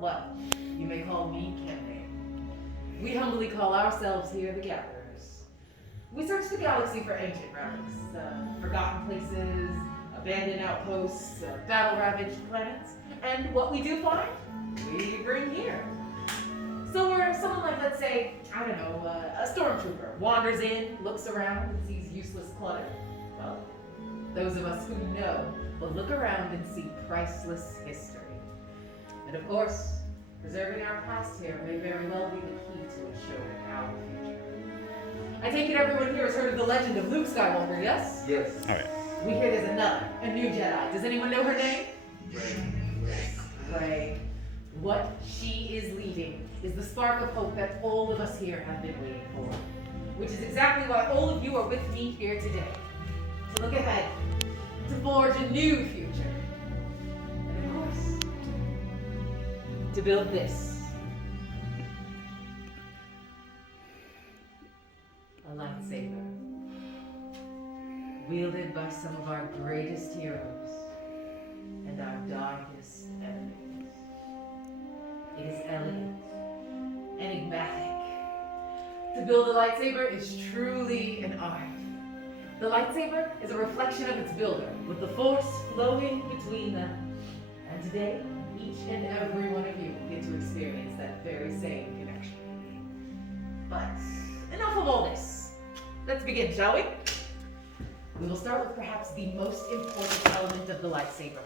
Well, you may call me Kemne. We humbly call ourselves here the Gatherers. We search the galaxy for ancient relics, forgotten places, abandoned outposts, battle-ravaged planets, and what we do find, we bring here. So where someone like, let's say, I don't know, a stormtrooper wanders in, looks around, and sees useless clutter, well, those of us who know will look around and see priceless history. And of course, preserving our past here may very well be the key to ensuring our future. I take it everyone here has heard of the legend of Luke Skywalker, yes? Yes. All right. We hear there's another, a new Jedi. Does anyone know her name? Rey. What she is leading is the spark of hope that all of us here have been waiting for. Which is exactly why all of you are with me here today. To look ahead, to forge a new future. And of course, to build this. A lightsaber. Wielded by some of our greatest heroes and our darkest enemies. It is elegant, enigmatic. To build a lightsaber is truly an art. The lightsaber is a reflection of its builder, with the force flowing between them. And today, each and every one of you get to experience that very same connection. But enough of all this. Let's begin, shall we? We will start with perhaps the most important element of the lightsaber,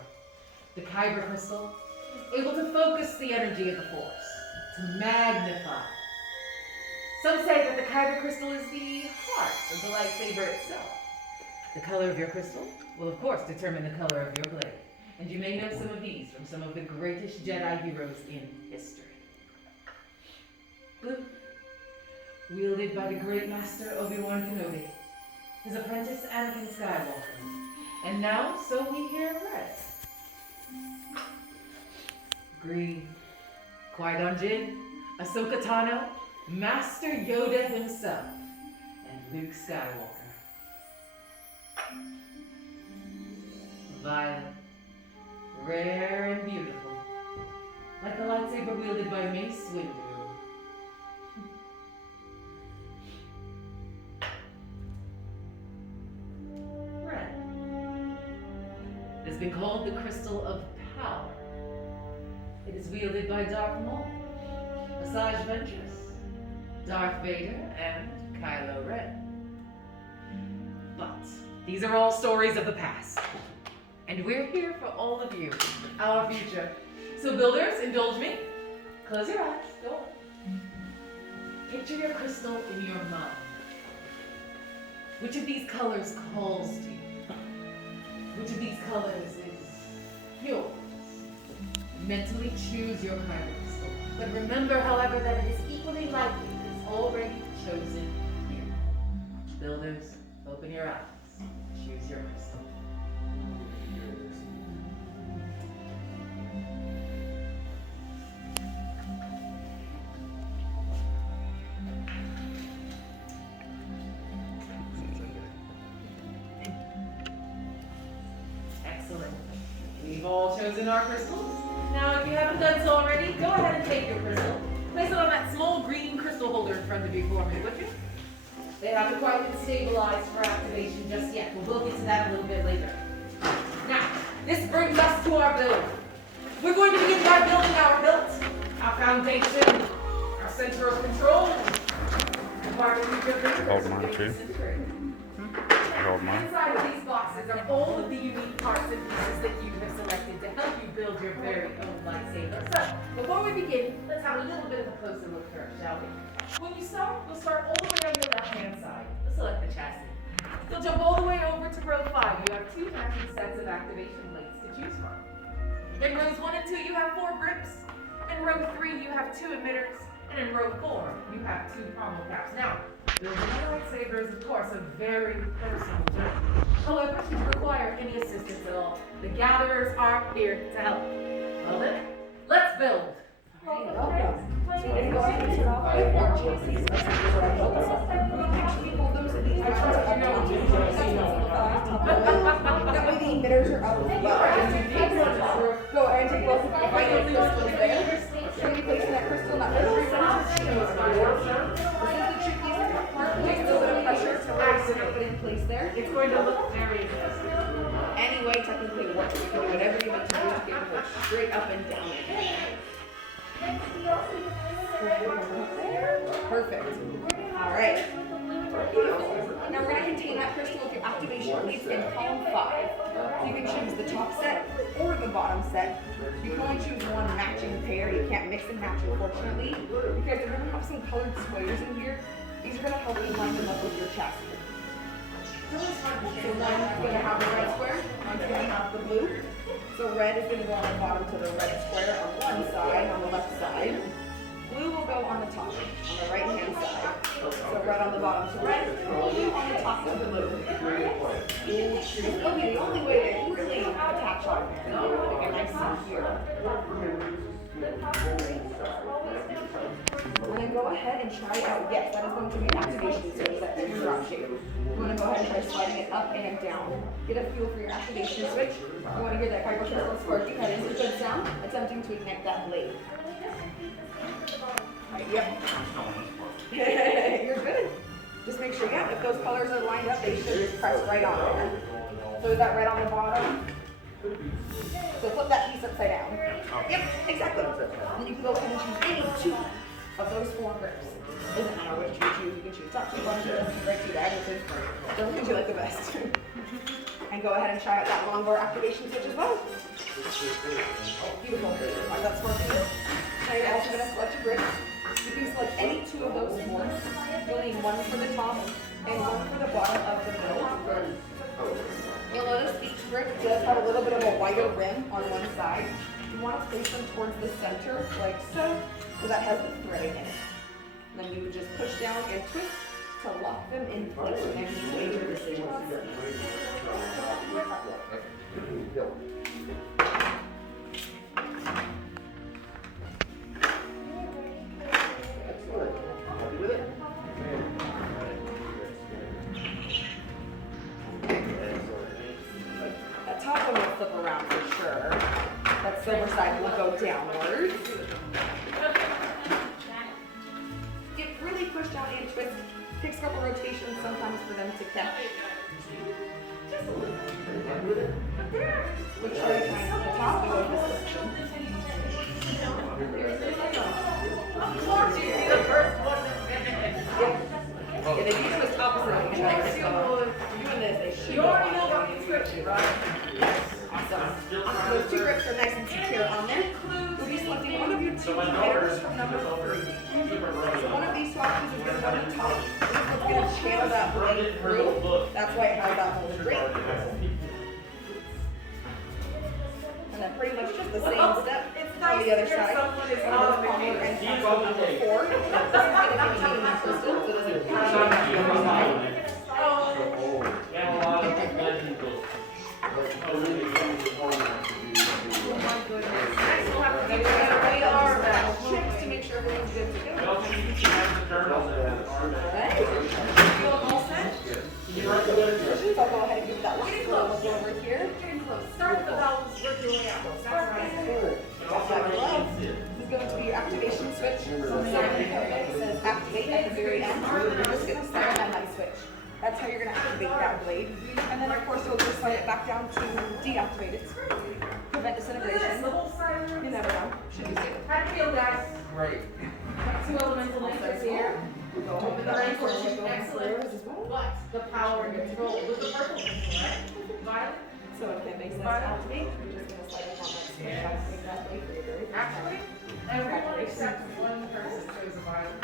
the kyber crystal, able to focus the energy of the force, to magnify. Some say that the kyber crystal is the heart of the lightsaber itself. The color of your crystal will of course determine the color of your blade, and you may know some of these from some of the greatest Jedi heroes in history. Blue, wielded by the great master Obi-Wan Kenobi, his apprentice Anakin Skywalker, and now so we hear of red. Green, Qui-Gon Jinn, Ahsoka Tano, Master Yoda himself, and Luke Skywalker. Violet, rare and beautiful, like the lightsaber wielded by Mace Windu. Red. It has been called the Crystal of Power. It is wielded by Darth Maul, Asajj Ventress, Darth Vader, and Kylo Ren. But these are all stories of the past. And we're here for all of you, our future. So builders, indulge me. Close your eyes, go on. Picture your crystal in your mind. Which of these colors calls to you? Which of these colors is yours? Mentally choose your kyber crystal. But remember, however, that it is equally likely it is already chosen here. Builders, open your eyes. Choose your crystal. Excellent. We've all chosen our crystals. Now, if you haven't done so already, go ahead and take your crystal. Place it on that small green crystal holder in front of you for me, would you? They haven't quite been stabilized for activation just yet, but we'll get to that a little bit later. Now, this brings us to our build. We're going to begin by building our hilt, our foundation, our center of control, the part of your Hold mine too. Hold mine. Inside of these boxes are all of the unique parts and pieces that you have selected to help you build your very own lightsaber. So, before we begin, let's have a little bit of a closer look first, shall we? When you start, we'll start all the way on your left-hand side. We'll select the chassis. You'll jump all the way over to row 5. You have 2 matching sets of activation blades to choose from. In rows 1 and 2, you have 4 grips. In row 3, you have 2 emitters. And in row 4, you have 2 pommel caps. Now, building a lightsaber is, of course, a very personal journey. However, if you require any assistance at all, the gatherers are here to help. Well then, let's build. That way the emitters are up. Go ahead and take both of them. place there. It's going to look very interesting. Anyway, technically it works. You can do whatever you need to do to get it straight up and down again. Perfect. All right. Now we're going to contain that crystal with your activation leads in column 5. So you can choose the top set or the bottom set. You can only choose one matching pair. You can't mix and match, unfortunately, because they're going to have some colored squares in here. These are going to help you line them up with your chassis. So one's going to have the red square, one's going to have the blue. So red is going to go on the bottom to the red square on one side, on the left side. Blue will go on the top, on the right hand side. So red on the bottom to red, blue on the top to blue. This will be the only way to really attach on there. Like a nice here. And then go ahead and try out, yes, that is going to be activation switch, that teardrop shape. You want to go ahead and try sliding it up and down. Get a feel for your activation switch. You want to hear that vibration sparky cut into a good sound, attempting to ignite that blade. Right, yep. You're good. Just make sure, yeah, if those colors are lined up, they should just press right on there. So is that red on the bottom? So flip that piece upside down. Yep, exactly. And you can go ahead and choose any 2 of those 4 grips. Doesn't matter which you choose. You can choose top 2, bottom 2, right 2, diagonal 2. Don't think you like the best. And go ahead and try out that long bar activation switch as well. Beautiful. Like that spark here. Now you're also going to select your grips. You can select any 2 of those 4. You'll need one for the top and one for the bottom of the middle. You'll notice each grip does have a little bit of a wider rim on one side. You want to place them towards the center, like so, so that has the threading in it. And then you would just push down and twist to lock them in place and you made your decision. That top one will flip around for sure. That silver side will go downwards. Get really pushed out and twist. Takes a couple rotations sometimes for them to catch. Just a little. We'll try to find the top and go to this section. The first one to finish. Yeah, they do twist opposite. Doing this, they should. You already know about the inscription, right? Awesome. Those 2 grips are nice and secure on there. You'll be selecting one of your 2 headers from number 3. So one of these swatches is going to go on the top. This is what's going to channel that blade through. That's why it has that whole ring. And then pretty much just the same step on the other side. One of those polymer ends comes from number 4. This is going to be a medium crystal, so it doesn't catch on the other side. Checks to make sure everything's good to go. Right. You all set? I'll go ahead and give that last little look over here. Getting close. Start with the vowels, work your way out. That's right. This is going to be your activation switch. So it says activate at the very end. You're just going to slide on that switch. That's how you're going to activate that blade. And then of course you'll just slide it back down to deactivate it. Prevent disintegration. The whole side. You never know. Should be safe. How do you feel, guys? Great. 2 elemental lasers here. Go ahead with the reinforcement going Excellent. as well. But the power and control with the purple one, right? Violet? So if it makes sense to activate, you're just going to slide it on that switch. Activate that blade for your very first time. Actually, everyone except one person chose a violet.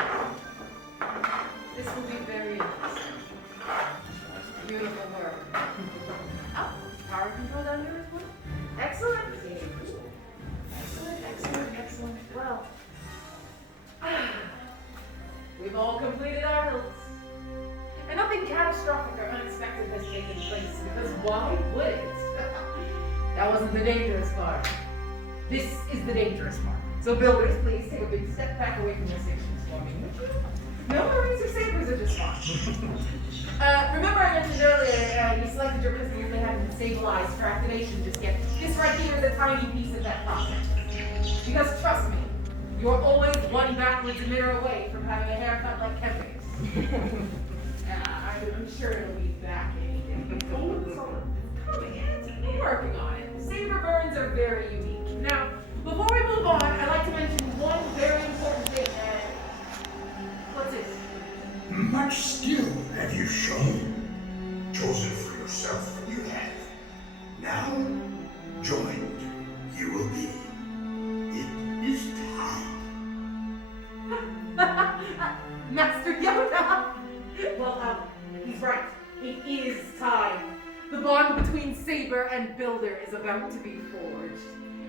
This will be very interesting. Beautiful work. Oh, power control down here as well. Excellent. Excellent. Well, we've all completed our hills. And nothing catastrophic or unexpected has taken place, because why would it? That wasn't the dangerous part. This is the dangerous part. So builders, please take a big step back away from your stations for me. No worries, your sabers are just fine. Remember I mentioned earlier, you selected your crystals that haven't been stabilized for activation just yet. This right here is a tiny piece of that process. Because trust me, you're always one backwards emitter away from having a haircut like Kevin's. I I'm sure it'll be back any day. It's coming. It's working on it. Saber burns are very unique. Now, before we move on, I'd like to mention one very important thing. What's this? Much skill have you shown. Chosen for yourself, you have. Now, joined, you will be. It is time. Master Yoda! Well, he's right. It is time. The bond between Saber and Builder is about to be forged.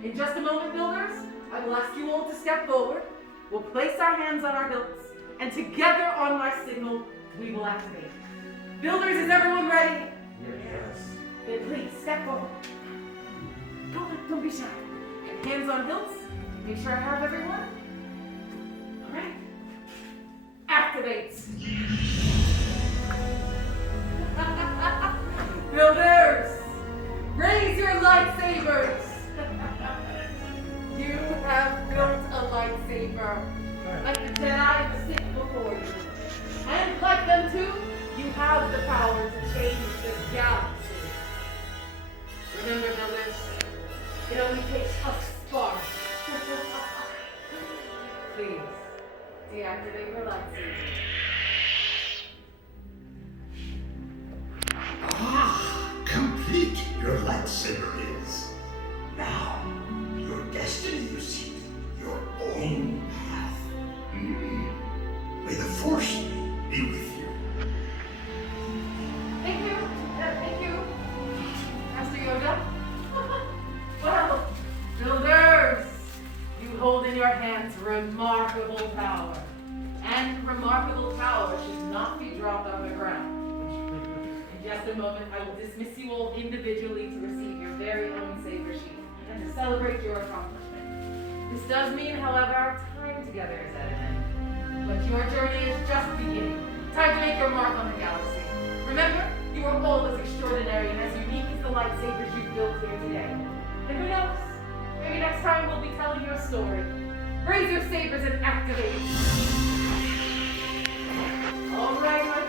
In just a moment, Builders, I will ask you all to step forward. We'll place our hands on our hilts, and together on my signal, we will activate. Builders, is everyone ready? Yes. Then please, step forward. Don't be shy. Hands on hilts. Make sure I have everyone. All right. Activate. Builders, raise your lightsabers. You have built a lightsaber, like the Jedi in the Sith before you. And like them too, you have the power to change the galaxy. Remember, Builders, it only takes a spark. Please, deactivate your lightsaber. Complete your lightsaber is. Now, your destiny you seek, your own path. May the Force be with you. Thank you. Thank you. Master Yoda. Well, Builders, you hold in your hands remarkable power. And remarkable power should not be dropped on the ground. In just a moment, I will dismiss you all individually to receive your very own saber sheath and to celebrate your accomplishment. This does mean, however, our time together is at an end. But your journey is just beginning. Time to make your mark on the galaxy. Remember, you are all as extraordinary and as unique as the lightsabers you've built here today. And who knows? Maybe next time we'll be telling your story. Raise your sabers and activate. All right, my